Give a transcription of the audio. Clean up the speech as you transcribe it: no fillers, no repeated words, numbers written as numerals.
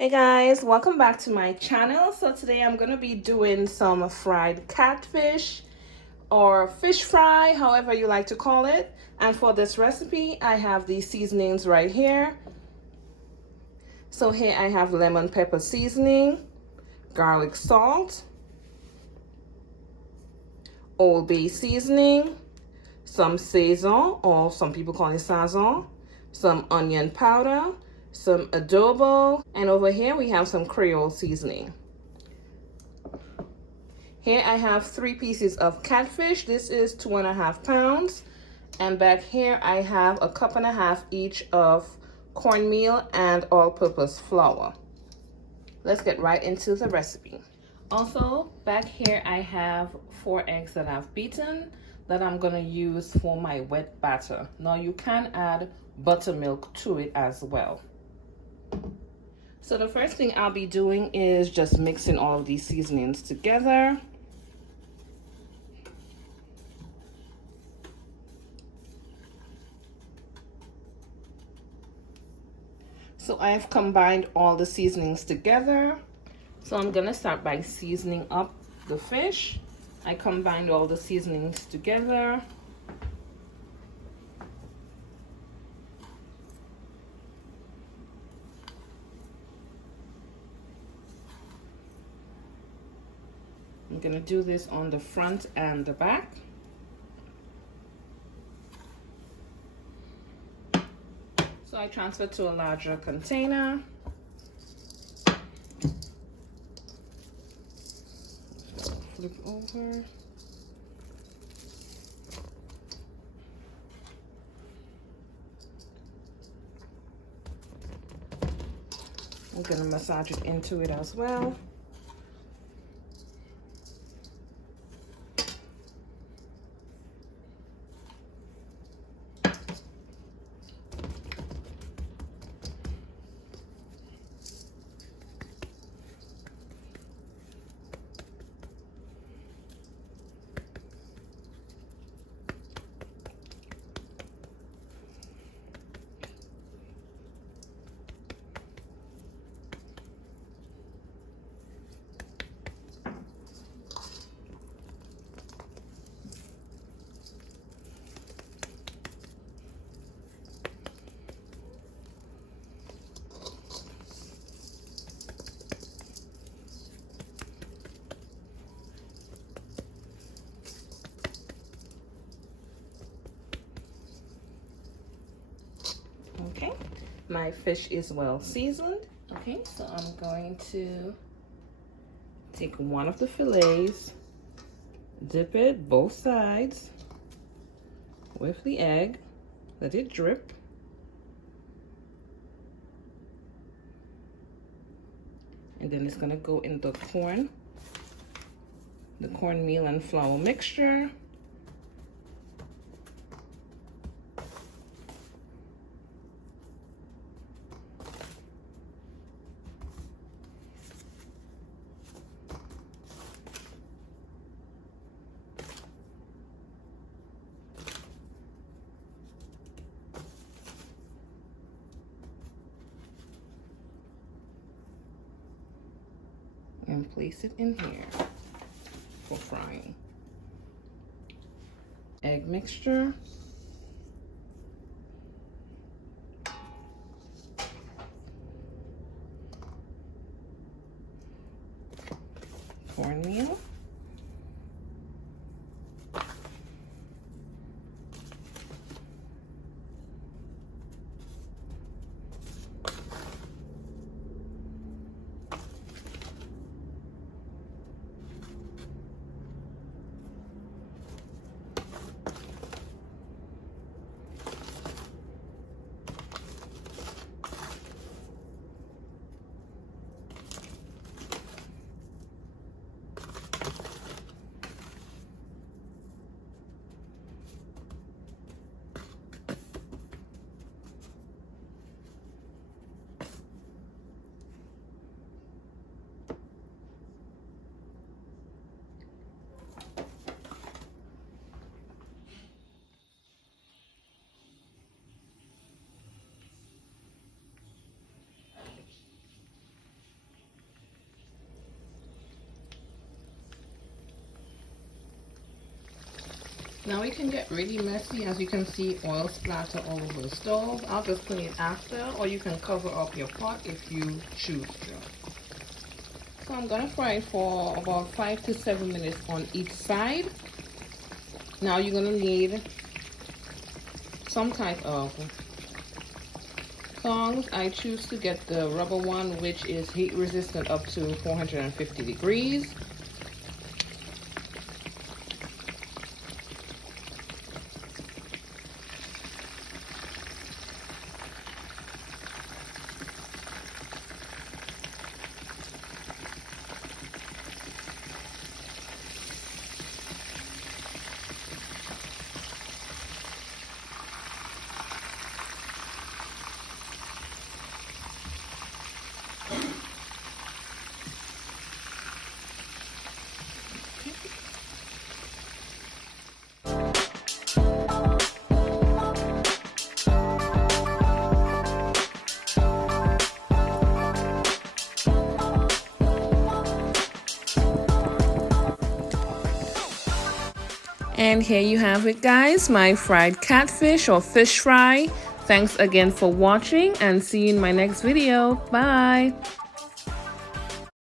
Hey guys, welcome back to my channel. So today I'm going to be doing some fried catfish or fish fry, however you like to call it. And for this recipe, I have these seasonings right here. So here I have lemon pepper seasoning, garlic salt, Old Bay seasoning, some sazon, or some people call it sazon, some onion powder, some adobo, and over here we have some creole seasoning. Here I have 3 pieces of catfish. This is 2.5 pounds. And back here I have 1.5 cups each of cornmeal and all-purpose flour. Let's get right into the recipe. Also, back here I have 4 eggs that I've beaten that I'm gonna use for my wet batter. Now you can add buttermilk to it as well. So the first thing I'll be doing is just mixing all of these seasonings together. So I've combined all the seasonings together. So I'm gonna start by seasoning up the fish. I combined all the seasonings together. I'm gonna do this on the front and the back. So I transfer to a larger container. Flip over. I'm gonna massage it into it as well. Okay, my fish is well seasoned. Okay, so I'm going to take one of the fillets, dip it both sides with the egg, let it drip. And then it's gonna go in the cornmeal and flour mixture. And place it in here for frying. Egg mixture. Cornmeal. Now it can get really messy. As you can see, oil splatter all over the stove. I'll just clean it after, or you can cover up your pot if you choose to. So I'm gonna fry it for about 5 to 7 minutes on each side. Now you're gonna need some type of tongs. I choose to get the rubber one, which is heat resistant up to 450 degrees. And here you have it, guys, my fried catfish or fish fry. Thanks again for watching, and see you in my next video. Bye.